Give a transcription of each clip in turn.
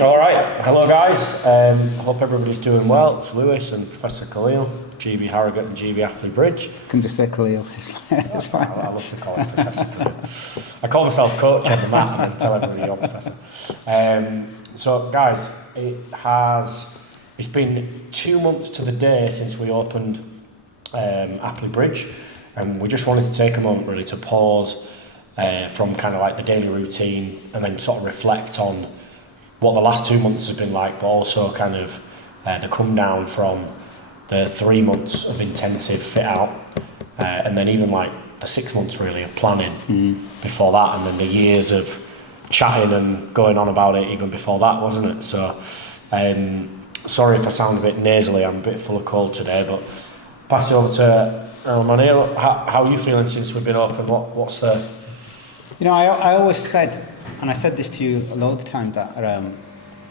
All right, hello guys. Hope everybody's doing well. It's Lewis and Professor Khalil, GB Harrogate and GB Apperley Bridge. You can just say Khalil. It's fine. I love to call him Professor Khalil. I call myself coach on the mat and then tell everybody you're Professor. So guys, it's been 2 months to the day since we opened Apperley Bridge, and we just wanted to take a moment really to pause from kind of like the daily routine and then sort of reflect on what the last 2 months has been like, but also kind of the come down from the 3 months of intensive fit out, and then even like the 6 months really of planning before that, and then the years of chatting and going on about it even before that, wasn't it? So sorry if I sound a bit nasally, I'm a bit full of cold today, but pass it over to Manil. How are you feeling since we've been open? What's the... You know, I always said, and I said this to you a lot of times, that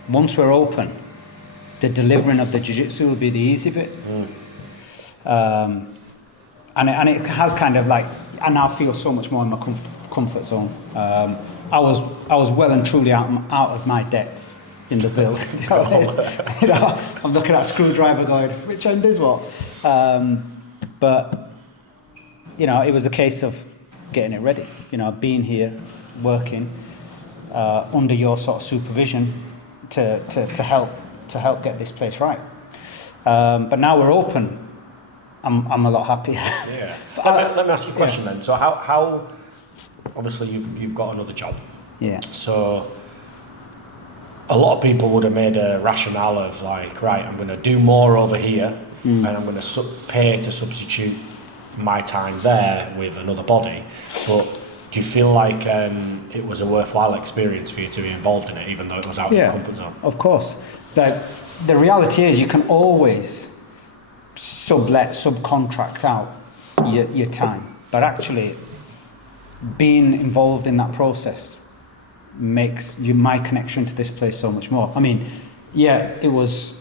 once we're open, the delivering of the jiu-jitsu will be the easy bit. And it has kind of like, I now feel so much more in my comfort zone. I was well and truly out of my depth in the build. You know, I'm looking at a screwdriver going, which end is what? But, you know, it was a case of getting it ready, you know, being here, working under your sort of supervision to help get this place right. But now we're open, I'm a lot happier. Yeah. Let me ask you a question then. So how obviously you've got another job. Yeah. So a lot of people would have made a rationale of like, right, I'm going to do more over here, and I'm going to pay to substitute my time there with another body. But do you feel like it was a worthwhile experience for you to be involved in it, even though it was out of your comfort zone? Of course. The reality is you can always subcontract out your time, but actually being involved in that process makes my connection to this place so much more. I mean, yeah, it was,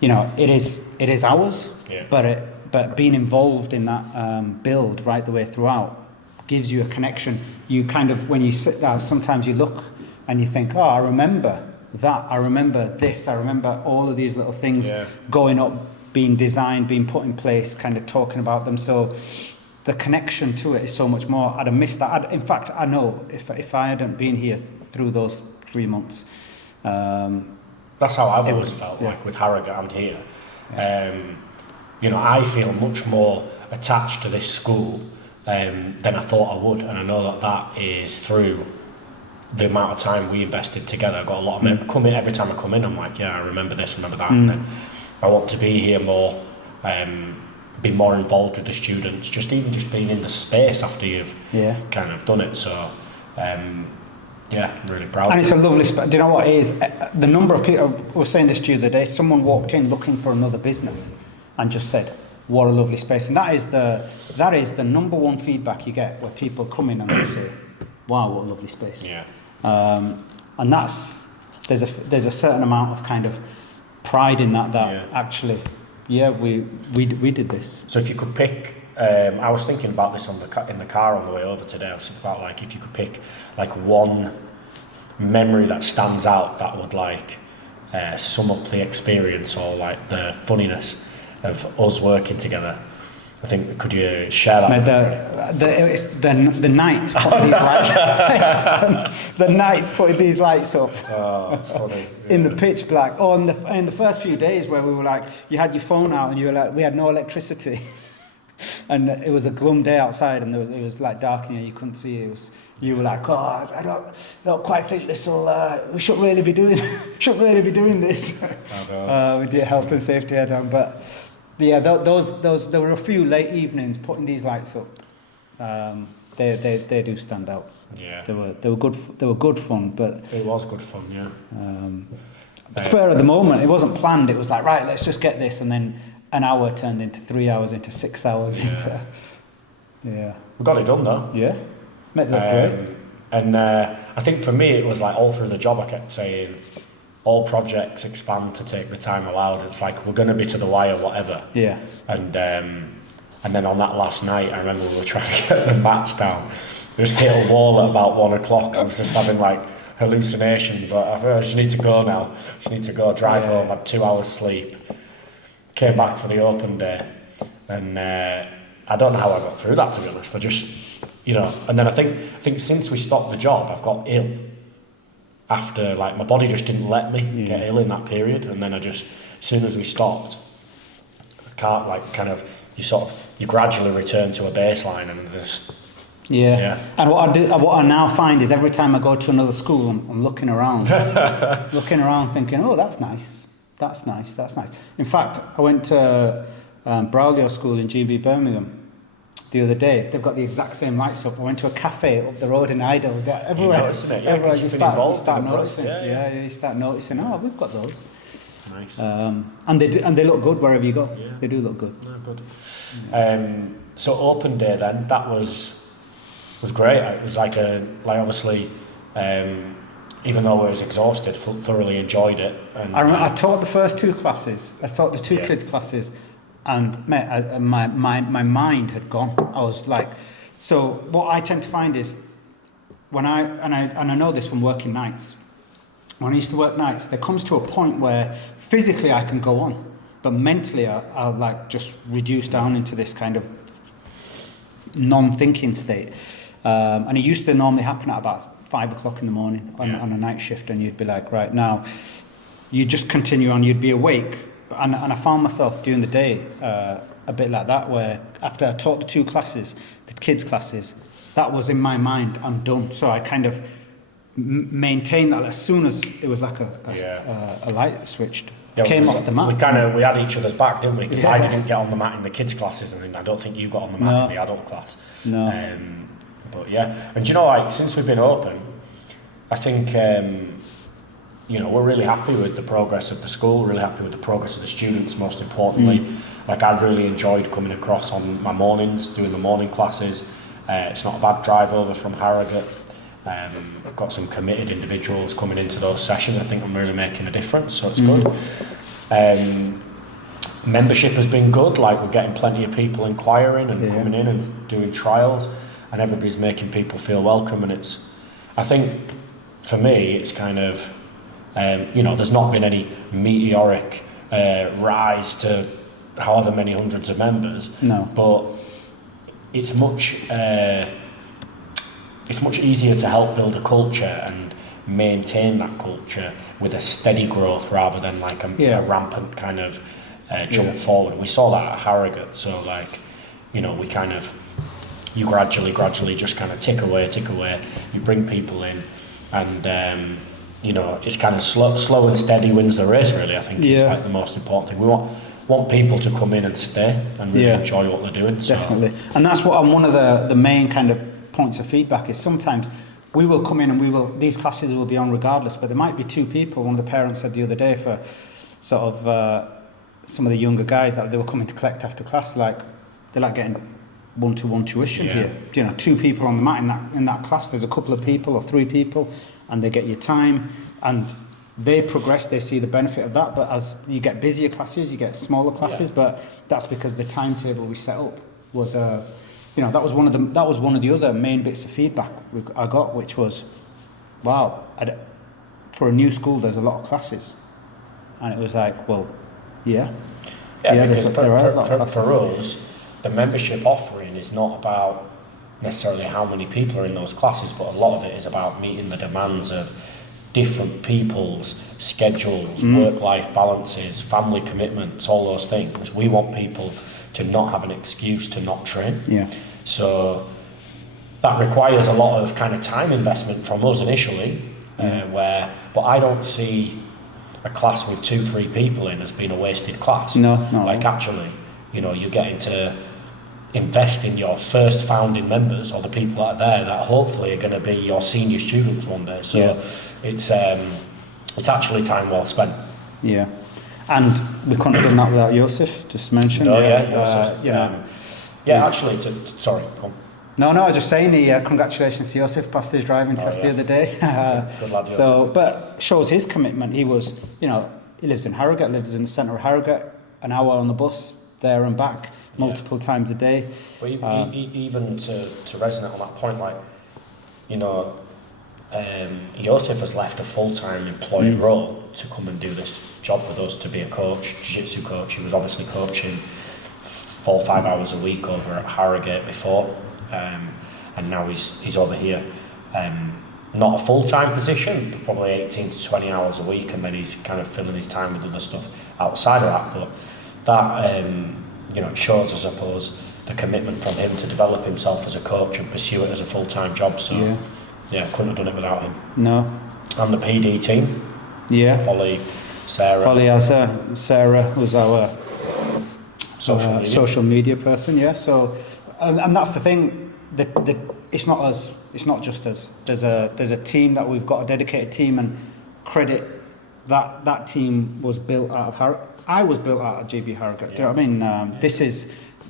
you know, it is ours, but being involved in that build right the way throughout gives you a connection. You kind of, when you sit down, sometimes you look and you think, oh, I remember that, I remember this, I remember all of these little things going up, being designed, being put in place, kind of talking about them. So the connection to it is so much more. I'd have missed that. In fact, I know if I hadn't been here through those 3 months. That's how I've always felt, like with Harrogate and here. You know, I feel much more attached to this school than I thought I would, and I know that is through the amount of time we invested together. I got a lot of every time I come in, I'm like, yeah, I remember this, remember that, and then I want to be here more, be more involved with the students, just being in the space after you've kind of done it. So I'm really proud. And it's a lovely space. Do you know what it is? The number of people, I was saying this to you the other day, someone walked in looking for another business and just said, what a lovely space. And that is the number one feedback you get, where people come in and they say, wow, what a lovely space. Yeah. And there's a certain amount of kind of pride in that actually, we did this. So if you could pick, I was thinking about this in the car on the way over today. I was thinking about like if you could pick like one memory that stands out that would like sum up the experience or like the funniness of us working together. I think, could you share that? The nights putting these lights. The nights putting these lights up. Oh, funny. In the pitch black. Oh, in the first few days where we were like, you had your phone out and you were like, we had no electricity, and it was a glum day outside, and it was like dark in here, you couldn't see it. You were like, oh, I don't quite think this will. We shouldn't really be doing this with your health and safety head on, but. Yeah, those there were a few late evenings putting these lights up. They do stand out. Yeah, they were good fun, but it was good fun. Yeah. Spur of the moment, it wasn't planned. It was like, right, let's just get this, and then an hour turned into 3 hours, into 6 hours. We got it done though. Yeah, made it look great. And I think for me, it was like all through the job, I kept saying, all projects expand to take the time allowed. It's like, we're going to be to the wire, whatever. Yeah. And then on that last night, I remember we were trying to get the mats down. We just hit a wall at about 1 o'clock. I was just having like hallucinations. Like, I feel I just need to go now. Just need to go, drive home, had 2 hours sleep. Came back for the open day. And I don't know how I got through that, to be honest. I just, and then I think since we stopped the job, I've got ill. After, like, my body just didn't let me get ill in that period. And then as soon as we stopped, can't, like, kind of, you gradually return to a baseline and just... Yeah. And what I now find is every time I go to another school, I'm looking around, thinking, oh, that's nice. In fact, I went to Braulio School in GB Birmingham the other day. They've got the exact same lights up. I went to a cafe up the road in Idle. Everywhere, you noticing it? Yeah, everywhere you start noticing. Yeah, you start noticing. Oh, we've got those. Nice. And they look good wherever you go. Yeah. They do look good. No, good. So open day then, that was great. It was like obviously, even though I was exhausted, thoroughly enjoyed it. And I taught the first 2 classes. I taught the 2 kids classes, and mate, my mind had gone. I was like, so what I tend to find is when I know this from working nights. When I used to work nights, there comes to a point where physically I can go on, but mentally I'll like just reduce down into this kind of non-thinking state. And it used to normally happen at about 5 o'clock in the morning on a night shift, and you'd be like, right now, you just continue on, you'd be awake. And I found myself during the day a bit like that, where after I taught the 2 classes, the kids' classes, that was in my mind, I'm done. So I kind of maintained that as soon as it was like a light switched. Came off the mat. We had each other's back, didn't we? Because I didn't get on the mat in the kids' classes, and then I don't think you got on the mat in the adult class. No. But yeah, and like, since we've been open, I think we're really happy with the progress of the school, really happy with the progress of the students, most importantly. Like, I really enjoyed coming across on my mornings, doing the morning classes. It's not a bad drive over from Harrogate. I've got some committed individuals coming into those sessions. I think I'm really making a difference, so it's good. Membership has been good, like we're getting plenty of people inquiring and coming in and doing trials, and everybody's making people feel welcome. And I think for me, it's kind of, there's not been any meteoric rise to however many hundreds of members, but it's much easier to help build a culture and maintain that culture with a steady growth rather than like a rampant kind of jump forward. We saw that at Harrogate, so like, we kind of, you gradually just kind of tick away, you bring people in, and it's kind of slow and steady wins the race, really. I think it's like the most important thing. We want people to come in and stay and really enjoy what they're doing. So. Definitely. And that's what one of the main kind of points of feedback is. Sometimes we will come in and these classes will be on regardless, but there might be 2 people. One of the parents said the other day, for sort of some of the younger guys that they were coming to collect after class, like they're like getting 1-to-1 tuition here. 2 people on the mat in that class. There's a couple of people or 3 people, and they get your time, and they progress. They see the benefit of that. But as you get busier classes, you get smaller classes. But that's because the timetable we set up was that was one of the other main bits of feedback I got, which was, wow, for a new school there's a lot of classes, and it was like, well, because for us, the membership offering is not about necessarily how many people are in those classes, but a lot of it is about meeting the demands of different people's schedules, work-life balances, family commitments, all those things. We want people to not have an excuse to not train. So that requires a lot of kind of time investment from us initially, but I don't see a class with 2-3 people in as being a wasted class. No. Like, actually, you're getting to invest in your first founding members, or the people that are there that hopefully are going to be your senior students one day. So it's actually time well spent. Yeah. And we couldn't have done that without Joseph, just mentioned. Actually, sorry, come on. No, I was just saying, congratulations to Joseph, passed his driving test the other day. Good lad, Joseph. But shows his commitment. He was, he lives in Harrogate, lives in the centre of Harrogate, an hour on the bus, there and back, multiple times a day. Well, even to resonate on that point, like, Josef has left a full-time employed role to come and do this job with us, to be a coach, jiu-jitsu coach. He was obviously coaching 4 or 5 hours a week over at Harrogate before, and now he's over here. Not a full-time position, probably 18 to 20 hours a week, and then he's kind of filling his time with other stuff outside of that. But that, it shows, I suppose, the commitment from him to develop himself as a coach and pursue it as a full-time job. So, yeah, couldn't have done it without him. No. And the PD team. Yeah. Polly, Sarah. Polly, Sarah was our social media person. Yeah. So, and that's the thing. It's not us. It's not just us. There's a team that we've got, a dedicated team, and credit that team was built out of Harrogate. I was built out of GB Harrogate. Do you know what I mean? This is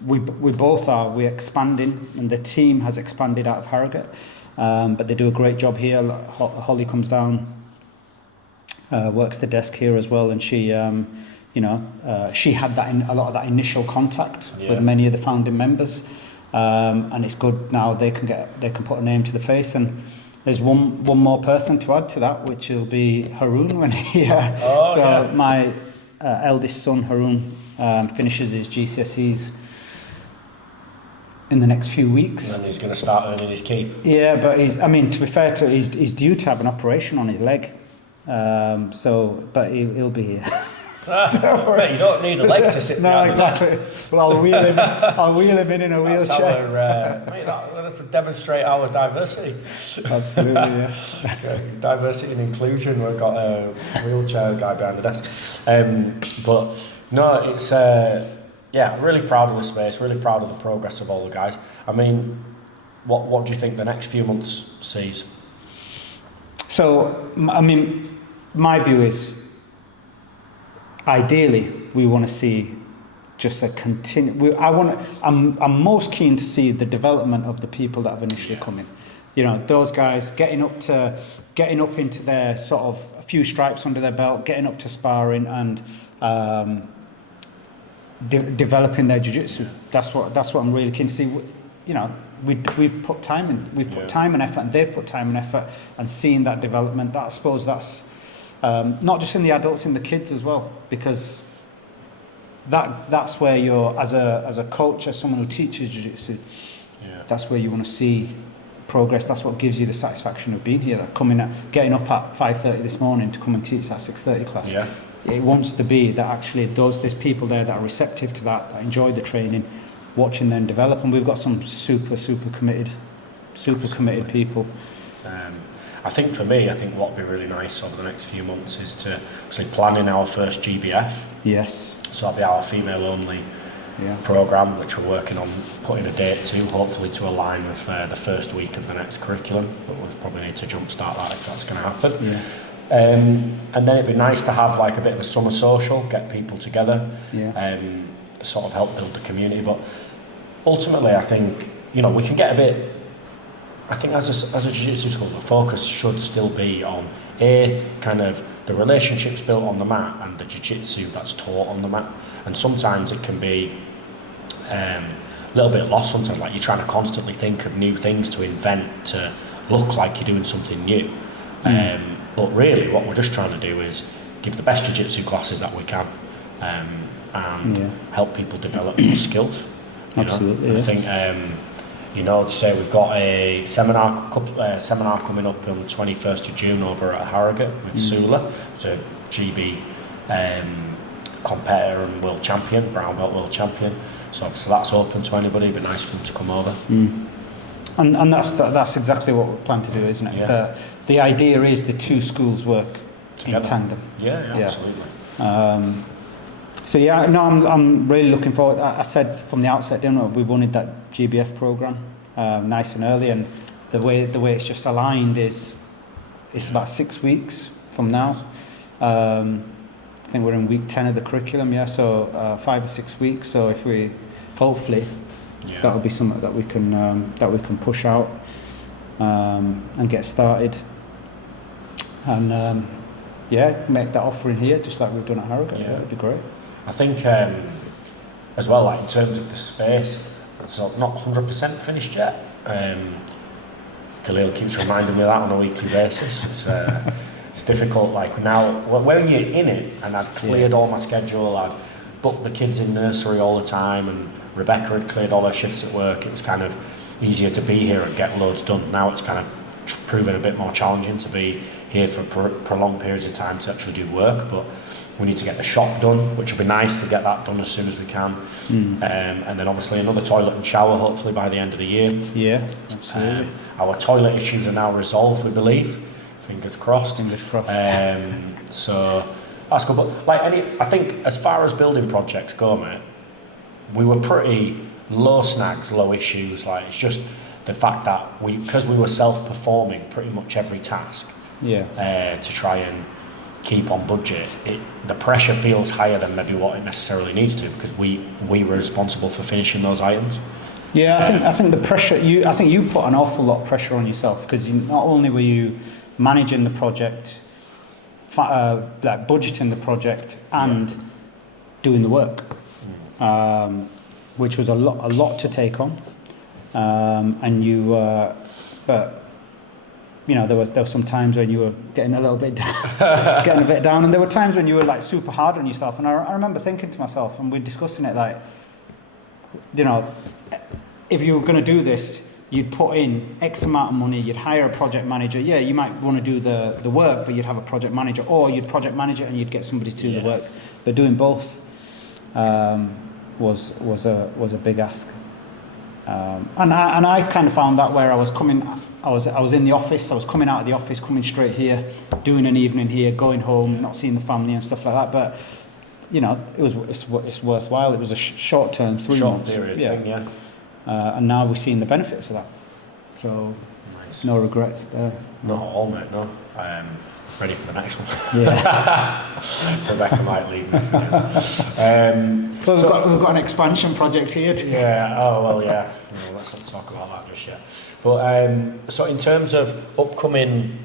we both are. We're expanding, and the team has expanded out of Harrogate. But they do a great job here. Holly comes down, works the desk here as well, and she, she had a lot of that initial contact with many of the founding members, and it's good now they can put a name to the face. And there's one more person to add to that, which will be Haroon when he. My eldest son Haroon finishes his GCSEs in the next few weeks. And then he's going to start earning his keep. Yeah, but to be fair to he's due to have an operation on his leg. But he'll be here. You don't need a leg to sit No, behind exactly. the desk. Well, I'll wheel him in a wheelchair. That's to demonstrate our diversity. Absolutely, yeah. Diversity and inclusion. We've got a wheelchair guy behind the desk. But no, it's really proud of the space. Really proud of the progress of all the guys. I mean, what do you think the next few months sees? So, my view is, ideally, we want to see just a continue. I'm most keen to see the development of the people that have initially come in. You know, those guys getting up into their sort of a few stripes under their belt, getting up to sparring and developing their jiu-jitsu. That's what I'm really keen to see. You know, we've put time in. We've put time and effort, and they've put time and effort, and seeing that development. I suppose that's. Not just in the adults, in the kids as well, because that's where you're, as a coach, as someone who teaches jiu-jitsu, that's where you want to see progress. That's what gives you the satisfaction of being here. Getting up at 5:30 this morning to come and teach that 6:30 class. Yeah. It wants to be that actually there's people there that are receptive to that enjoy the training, watching them develop, and we've got some super committed people. I think for me, what would be really nice over the next few months is to actually plan in our first GBF. Yes. So that'll be our female-only programme, which we're working on putting a date to, hopefully to align with the first week of the next curriculum. But we'll probably need to jumpstart that if that's going to happen. Yeah. And then it'd be nice to have like a bit of a summer social, get people together, sort of help build the community. But ultimately, I think, we can get a bit. I think as a jiu-jitsu school, the focus should still be on kind of the relationships built on the mat and the jiu-jitsu that's taught on the mat. And sometimes it can be a little bit lost. Sometimes, like you're trying to constantly think of new things to invent to look like you're doing something new. But really, what we're just trying to do is give the best jiu-jitsu classes that we can, and help people develop those skills. Absolutely. I think. To say we've got a seminar coming up on the 21st of June over at Harrogate with Sula, so GB competitor and world champion, brown belt world champion. So that's open to anybody. It'd be nice for them to come over. And that's exactly what we plan to do, isn't it? Yeah. The idea is the two schools work together in tandem. Yeah, absolutely. I'm really looking forward. I said from the outset, we wanted that GBF program nice and early, and the way it's just aligned is it's about 6 weeks from now. I think we're in week 10 of the curriculum, so 5 or 6 weeks. So if we hopefully that'll be something that we can push out and get started, and make that offering here just like we've done at Harrogate. Yeah, it'd be great. I think as well, like in terms of the space, it's not 100% finished yet. Khalil keeps reminding me of that on a weekly basis. It's difficult. Like now, when you're in it, and I'd cleared all my schedule, I'd booked the kids in nursery all the time, and Rebecca had cleared all her shifts at work. It was kind of easier to be here and get loads done. Now it's kind of proven a bit more challenging to be here for prolonged periods of time to actually do work, but we need to get the shop done, which will be nice to get that done as soon as we can. And then obviously another toilet and shower hopefully by the end of the year. Yeah, absolutely. Our toilet issues are now resolved, we believe. Fingers crossed. Fingers crossed. So that's good. But like I think as far as building projects go, mate, we were pretty low snags, low issues. Like it's just the fact that because we were self-performing pretty much every task. To try and keep on budget, the pressure feels higher than maybe what it necessarily needs to, because we were responsible for finishing those items. Yeah, I think the pressure. I think you put an awful lot of pressure on yourself, because not only were you managing the project, like budgeting the project, and doing the work, which was a lot to take on, and you, but. You know, there were some times when you were getting a little bit down, and there were times when you were like super hard on yourself. And I remember thinking to myself, and we're discussing it, like, you know, if you were going to do this, you'd put in X amount of money, you'd hire a project manager. Yeah, you might want to do the work, but you'd have a project manager, or you'd project manage it and you'd get somebody to do the work. But doing both was a big ask. And I kind of found that where I was in the office, I was coming out of the office, coming straight here, doing an evening here, going home, not seeing the family and stuff like that. But you know, it's worthwhile. It was a short term, 3 months, period thing, and now we're seeing the benefits of that. So nice. No regrets there. Not at all, mate. No. Ready for the next one. Yeah. Rebecca might leave me. Well, we've got an expansion project here. Yeah. Oh well. Yeah. No, let's not talk about that just yet. But so in terms of upcoming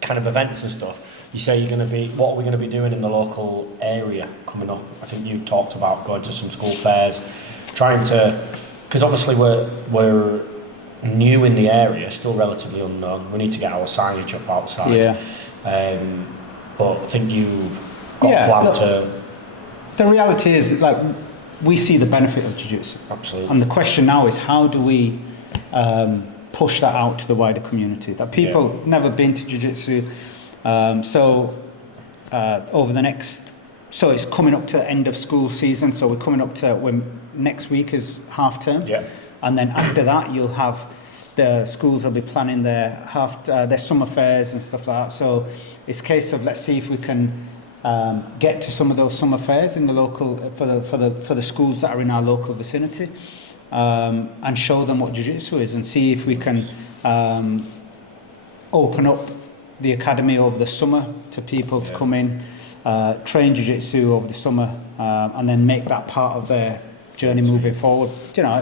kind of events and stuff, you say you're going to be. What are we going to be doing in the local area coming up? I think you talked about going to some school fairs, trying to, because obviously we're new in the area, still relatively unknown. We need to get our signage up outside. Yeah. But I think you've got a plan to. The reality is, like, we see the benefit of jiu-jitsu. Absolutely. And the question now is, how do we push that out to the wider community? That people never been to jiu-jitsu. So over the next, so it's coming up to the end of school season. So we're coming up to when next week is half term. Yeah. And then after that, you'll have the schools will be planning their summer fairs and stuff like that. So it's a case of, let's see if we can get to some of those summer fairs in the local for the schools that are in our local vicinity, and show them what jiu-jitsu is, and see if we can open up the academy over the summer to people to come in, train jiu-jitsu over the summer, and then make that part of their journey moving forward. You know,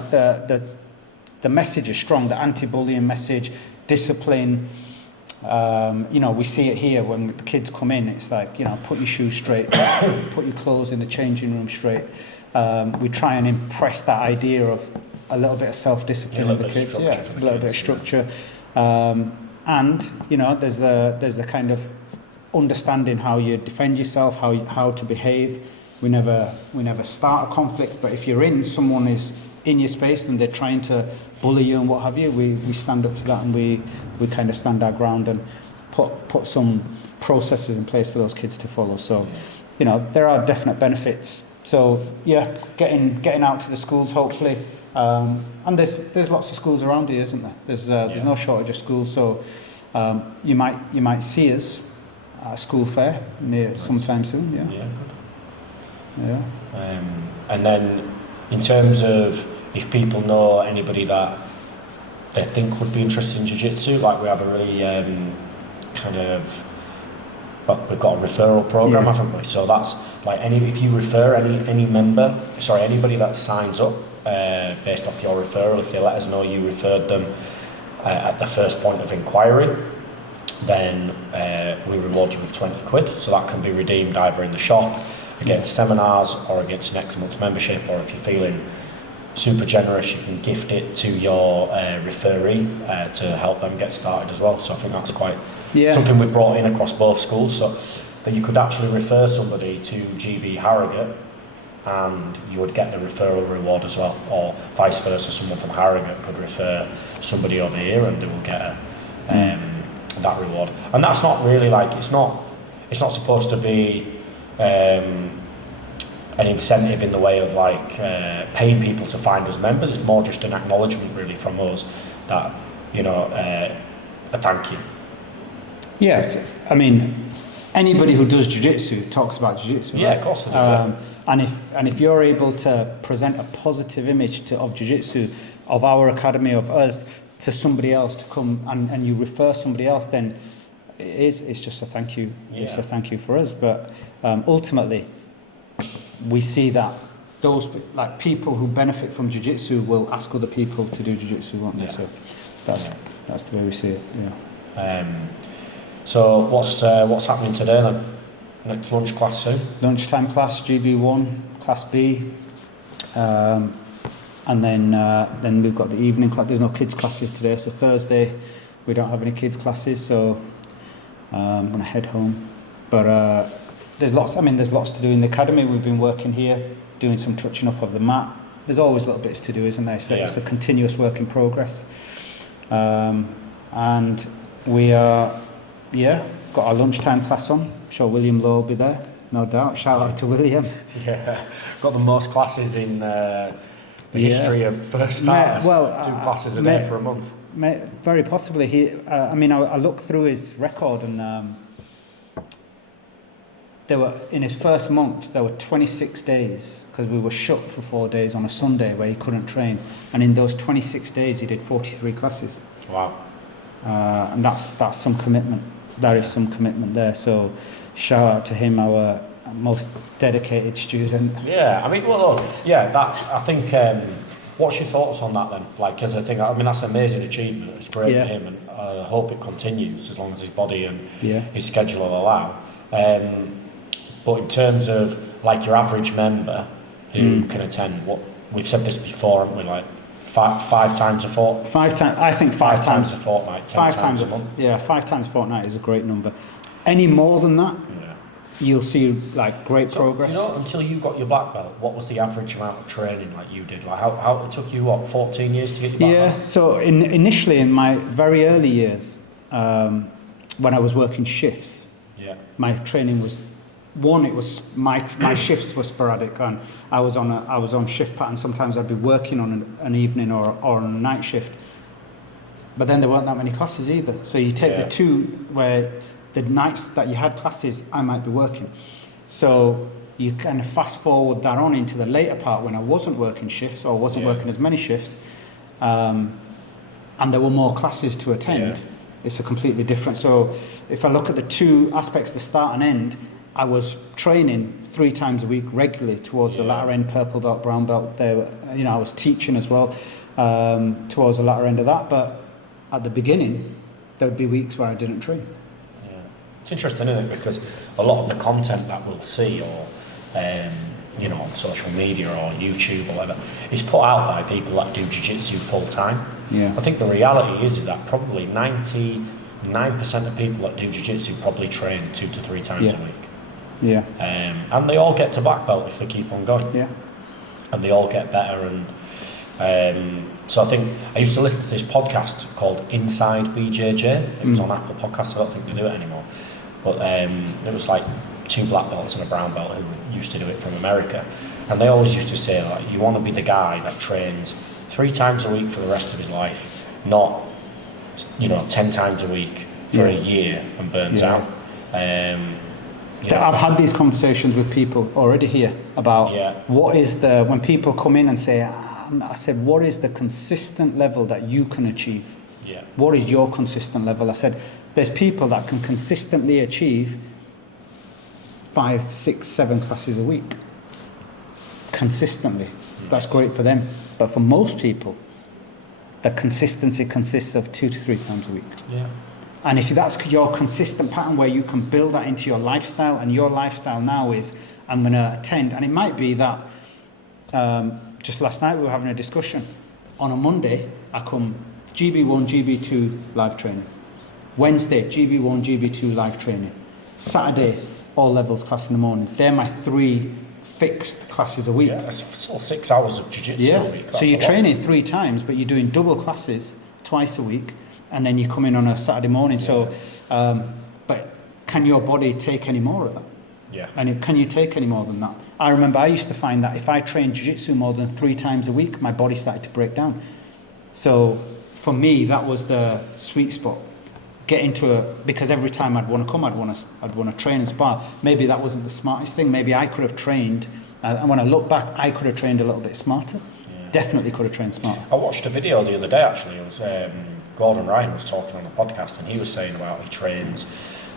the message is strong, the anti-bullying message, discipline. You know, we see it here when the kids come in. It's like, you know, put your shoes straight, put your clothes in the changing room straight. We try and impress that idea of a little bit of self-discipline in the kids. A little bit of structure. And you know, there's the kind of understanding how you defend yourself, how to behave. We never start a conflict, but if someone is in your space and they're trying to bully you and what have you, we stand up to that, and we kind of stand our ground and put some processes in place for those kids to follow. So, you know, there are definite benefits. So yeah, getting out to the schools hopefully, and there's lots of schools around here, isn't there? There's no shortage of schools. So you might see us at a school fair near sometime soon. Yeah. Yeah. Good. And then in terms of if people know anybody that they think would be interested in jiu-jitsu, like we have a really we've got a referral program, haven't we? So that's like if you refer anybody that signs up based off your referral, if they let us know you referred them at the first point of inquiry, then we reward you with 20 quid. So that can be redeemed either in the shop against seminars or against next month's membership, or if you're feeling super generous, you can gift it to your referee to help them get started as well. So I think that's quite something we brought in across both schools, so that you could actually refer somebody to GB Harrogate and you would get the referral reward as well, or vice versa, someone from Harrogate could refer somebody over here and they will get that reward. And that's not really like, it's not supposed to be an incentive in the way of like paying people to find us members. It's more just an acknowledgement really from us that, you know, a thank you. Yeah, I mean, anybody who does jiu-jitsu talks about jiu-jitsu. Yeah, right? of course they do. And if you're able to present a positive image of jiu-jitsu, of our academy, of us, to somebody else to come and you refer somebody else, then it's just a thank you. Yeah. It's a thank you for us. But ultimately, we see that those like people who benefit from jiu-jitsu will ask other people to do jiu-jitsu, won't they? So that's the way we see it. Yeah. So what's happening today then? Next lunch class soon? Lunchtime class, GB1, Class B, and then we've got the evening class. There's no kids classes today, so Thursday we don't have any kids classes, so I'm gonna head home. But there's lots to do in the academy. We've been working here, doing some touching up of the mat. There's always little bits to do, isn't there? So it's a continuous work in progress. And we are, got our lunchtime class on. I'm sure William Lowe will be there, no doubt. Shout out to William. Yeah, got the most classes in the history of first starters. Two classes a day for a month. Very possibly. I looked through his record and there were, in his first month, there were 26 days, because we were shut for 4 days on a Sunday where he couldn't train. And in those 26 days, he did 43 classes. Wow. And that's some commitment. There is some commitment there. So shout out to him, our most dedicated student. Yeah, I mean, I think, what's your thoughts on that then? Like, as a thing, I mean, that's an amazing achievement. It's great for him, and I hope it continues as long as his body and his schedule will allow. But in terms of like your average member who can attend, what we've said this before, haven't we? Like five times a fortnight. I think five times a fortnight. 10 times a month. Yeah, 5 times a fortnight is a great number. Any more than that, you'll see like great progress. You know, until you got your black belt, what was the average amount of training like you did? Like how it took you 14 years to get your black belt? Yeah. So initially in my very early years, when I was working shifts, my training was. One, it was my shifts were sporadic, and I was on shift pattern. Sometimes I'd be working on an evening or on a night shift, but then there weren't that many classes either. So you take the two where the nights that you had classes, I might be working. So you kind of fast forward that on into the later part when I wasn't working shifts or wasn't working as many shifts, and there were more classes to attend. Yeah. It's a completely different. So if I look at the two aspects, the start and end. I was training 3 times a week regularly towards the latter end, purple belt, brown belt. There, I was teaching as well towards the latter end of that. But at the beginning, there would be weeks where I didn't train. Yeah, it's interesting, isn't it? Because a lot of the content that we'll see, or on social media or YouTube or whatever, is put out by people that do jiu-jitsu full time. Yeah. I think the reality is that probably 99% of people that do jiu-jitsu probably train 2 to 3 times a week. Yeah. And they all get to black belt if they keep on going. Yeah. And they all get better. And so I think I used to listen to this podcast called Inside BJJ. It was on Apple Podcasts. I don't think they do it anymore. But there was like 2 black belts and a brown belt who used to do it from America. And they always used to say, like, you want to be the guy that trains 3 times a week for the rest of his life, not 10 times a week for a year and burns out. I've had these conversations with people already here about what is when people come in and say, I said, what is the consistent level that you can achieve? Yeah. What is your consistent level? I said, there's people that can consistently achieve 5, 6, 7 classes a week. Consistently. Nice. That's great for them. But for most people, the consistency consists of 2 to 3 times a week. Yeah. And if that's your consistent pattern where you can build that into your lifestyle, and your lifestyle now is, I'm going to attend, and it might be that just last night we were having a discussion. On a Monday, I come GB1, GB2 live training. Wednesday, GB1, GB2 live training. Saturday, all levels class in the morning. They're my 3 fixed classes a week. Yeah, that's still 6 hours of jiu-jitsu a week. So you're training 3 times, but you're doing double classes twice a week, and then you come in on a Saturday morning. So, but can your body take any more of that? Yeah. And can you take any more than that? I remember I used to find that if I trained jiu-jitsu more than 3 times a week, my body started to break down. So for me, that was the sweet spot. Get into because every time I'd want to come, I'd want to train and spar. Maybe that wasn't the smartest thing. Maybe I could have trained, and when I look back, I could have trained a little bit smarter. Yeah. Definitely could have trained smarter. I watched a video the other day actually. It was Gordon Ryan was talking on the podcast, and he was saying about he trains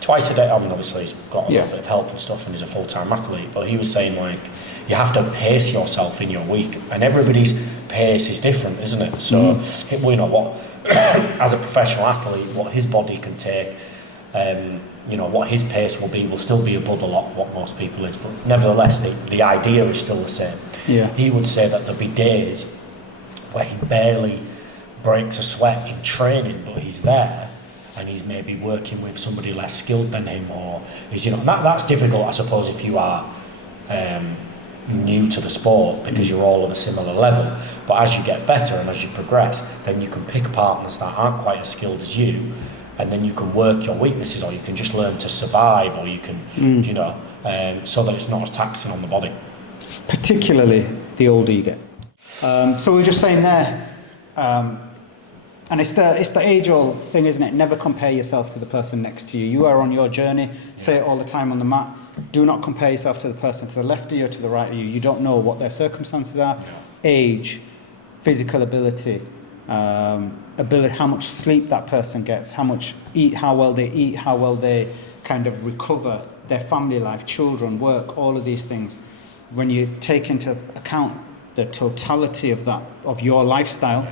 twice a day. I mean, obviously he's got a little bit of help and stuff, and he's a full-time athlete. But he was saying like you have to pace yourself in your week, and everybody's pace is different, isn't it? So we know what. As a professional athlete, what his body can take, what his pace will still be above a lot of what most people is. But nevertheless, the idea is still the same. Yeah. He would say that there'll be days where he barely breaks a sweat in training, but he's there and he's maybe working with somebody less skilled than him, or he's that's difficult, I suppose, if you are new to the sport because you're all of a similar level. But as you get better and as you progress, then you can pick partners that aren't quite as skilled as you, and then you can work your weaknesses, or you can just learn to survive, or you can so that it's not as taxing on the body, particularly the older you get. So we're just saying there, and it's the age-old thing, isn't it? Never compare yourself to the person next to you. You are on your journey. Say it all the time on the mat. Do not compare yourself to the person to the left of you or to the right of you. You don't know what their circumstances are, age, physical ability, how much sleep that person gets, how well they eat, how well they kind of recover, their family life, children, work, all of these things. When you take into account the totality of your lifestyle,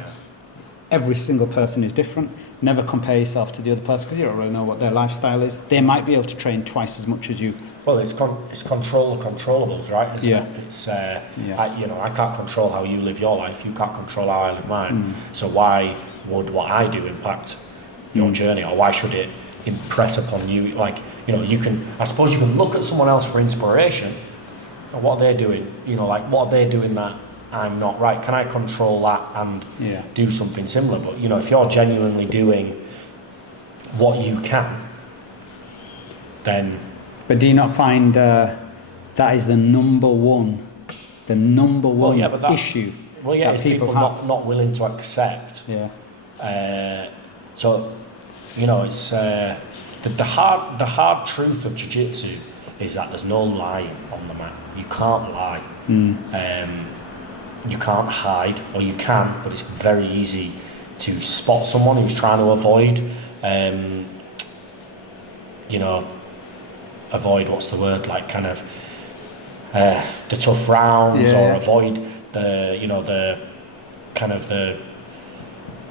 every single person is different. Never compare yourself to the other person because you don't really know what their lifestyle is. They might be able to train twice as much as you. Well, it's control the controllables, right? It's I can't control how you live your life. You can't control how I live mine. So why would what I do impact your journey, or why should it impress upon you? Like, I suppose you can look at someone else for inspiration. And what they're doing, what are they doing that I'm not right? Can I control that and do something similar? But if you're genuinely doing what you can, then. But do you not find that is the number one issue? Well, yeah, it's people not willing to accept. Yeah. So, it's the hard truth of jiu-jitsu is that there's no lying on the mat. You can't lie. You can't hide, or you can, but it's very easy to spot someone who's trying to avoid, what's the word, like kind of the tough rounds, or avoid the kind of the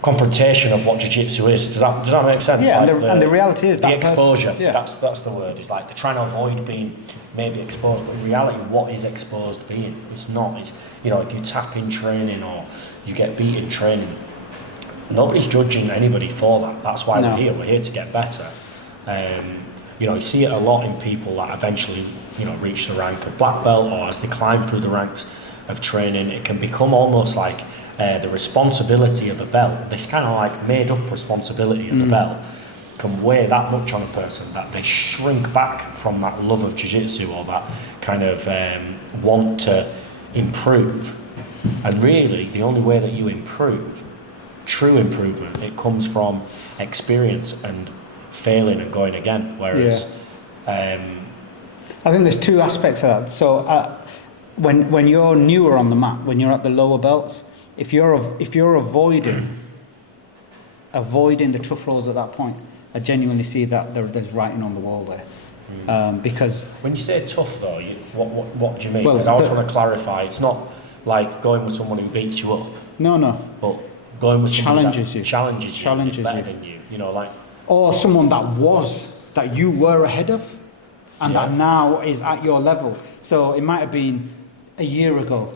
confrontation of what jiu-jitsu is. Does that make sense? Yeah, like and the reality is the that exposure. That's the word. It's like they're trying to avoid being maybe exposed, but in reality, what is exposed being? It's not. It's if you tap in training or you get beat in training, nobody's judging anybody for that. That's why we're here. We're here to get better. You see it a lot in people that eventually reach the rank of black belt, or as they climb through the ranks of training, it can become almost like the responsibility of a belt, this kind of like made up responsibility of the belt, can weigh that much on a person that they shrink back from that love of jiu-jitsu, or that kind of want to improve. And really the only way that you improve, true improvement, it comes from experience and failing and going again. Whereas I think there's two aspects of that. So when you're newer on the mat, when you're at the lower belts, if you're avoiding the tough rolls at that point, I genuinely see that there's writing on the wall there. Because when you say tough though, what do you mean? Because I just want to clarify, it's not like going with someone who beats you up. No. But going with someone that challenges you, better than you, or someone that you were ahead of, and that now is at your level. So it might have been a year ago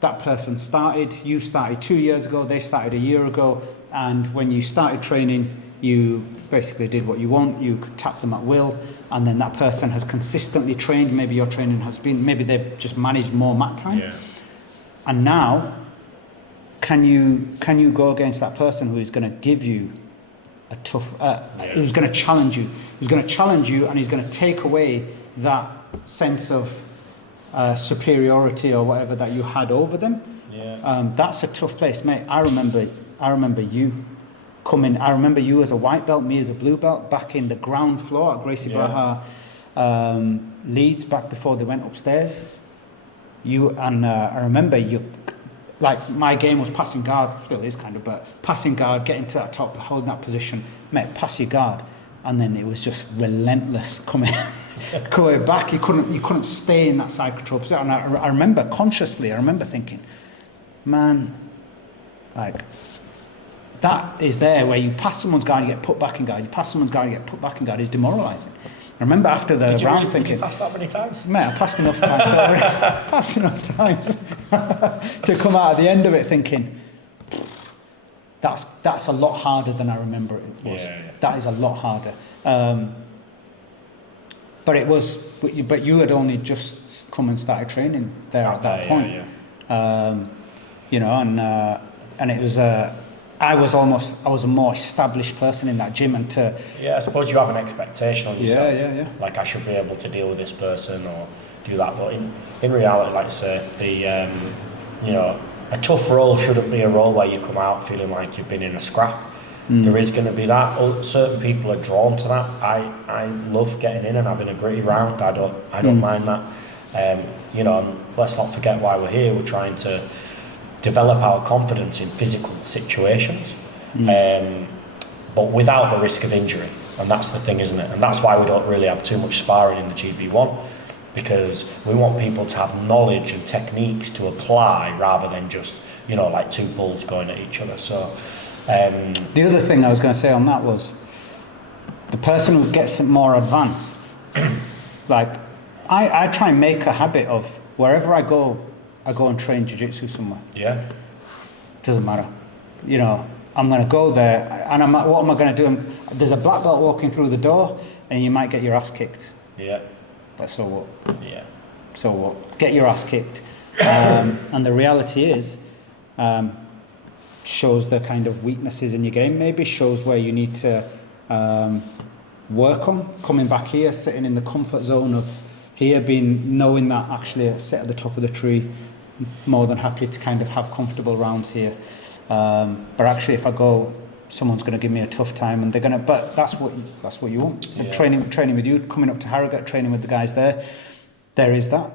that person started, you started 2 years ago, they started a year ago, and when you started training, you basically did what you want, you could tap them at will, and then that person has consistently trained, maybe your training has been, maybe they've just managed more mat time. Yeah. And now, can you go against that person who is going to give you a tough, who's going to challenge you, and he's going to take away that sense of superiority or whatever that you had over them. Yeah. That's a tough place, mate. I remember you coming. I remember you as a white belt, me as a blue belt, back in the ground floor at Gracie Barra Leeds, back before they went upstairs. I remember you. Like, my game was passing guard, still is kind of, but passing guard, getting to that top, holding that position, mate, pass your guard, and then it was just relentless coming back. You couldn't stay in that side control position. And I remember consciously, thinking, man, like, that is there where you pass someone's guard, you get put back in guard. You pass someone's guard, you get put back in guard. Is demoralising. I remember after the round thinking, did you pass that many times? Mate, I passed enough times to come out at the end of it thinking, that's a lot harder than I remember it was. Yeah. That is a lot harder. But you had only just come and started training there at that point. Yeah. And it was I was a more established person in that gym, and I suppose you have an expectation on yourself. Yeah. Like, I should be able to deal with this person or do that. But in reality, like I say, a tough role shouldn't be a role where you come out feeling like you've been in a scrap. There is going to be that. Certain people are drawn to that. I love getting in and having a gritty round. I don't mind that. Let's not forget why we're here. We're trying to develop our confidence in physical situations, but without the risk of injury. And that's the thing, isn't it? And that's why we don't really have too much sparring in the GB1, because we want people to have knowledge and techniques to apply rather than just, like two bulls going at each other. So the other thing I was going to say on that was the person who gets more advanced, like, I try and make a habit of wherever I go and train jiu-jitsu somewhere. Yeah. Doesn't matter. I'm going to go there, and what am I going to do? There's a black belt walking through the door, and you might get your ass kicked. Yeah. But so what? Yeah. So what? Get your ass kicked. And the reality is, shows the kind of weaknesses in your game, maybe shows where you need to work on. Coming back here, sitting in the comfort zone of here, knowing that actually I sit at the top of the tree, more than happy to kind of have comfortable rounds here. But actually, if I go, someone's going to give me a tough time, and they're going to. But that's what you want. Yeah. Training with you, coming up to Harrogate, training with the guys there. There is that.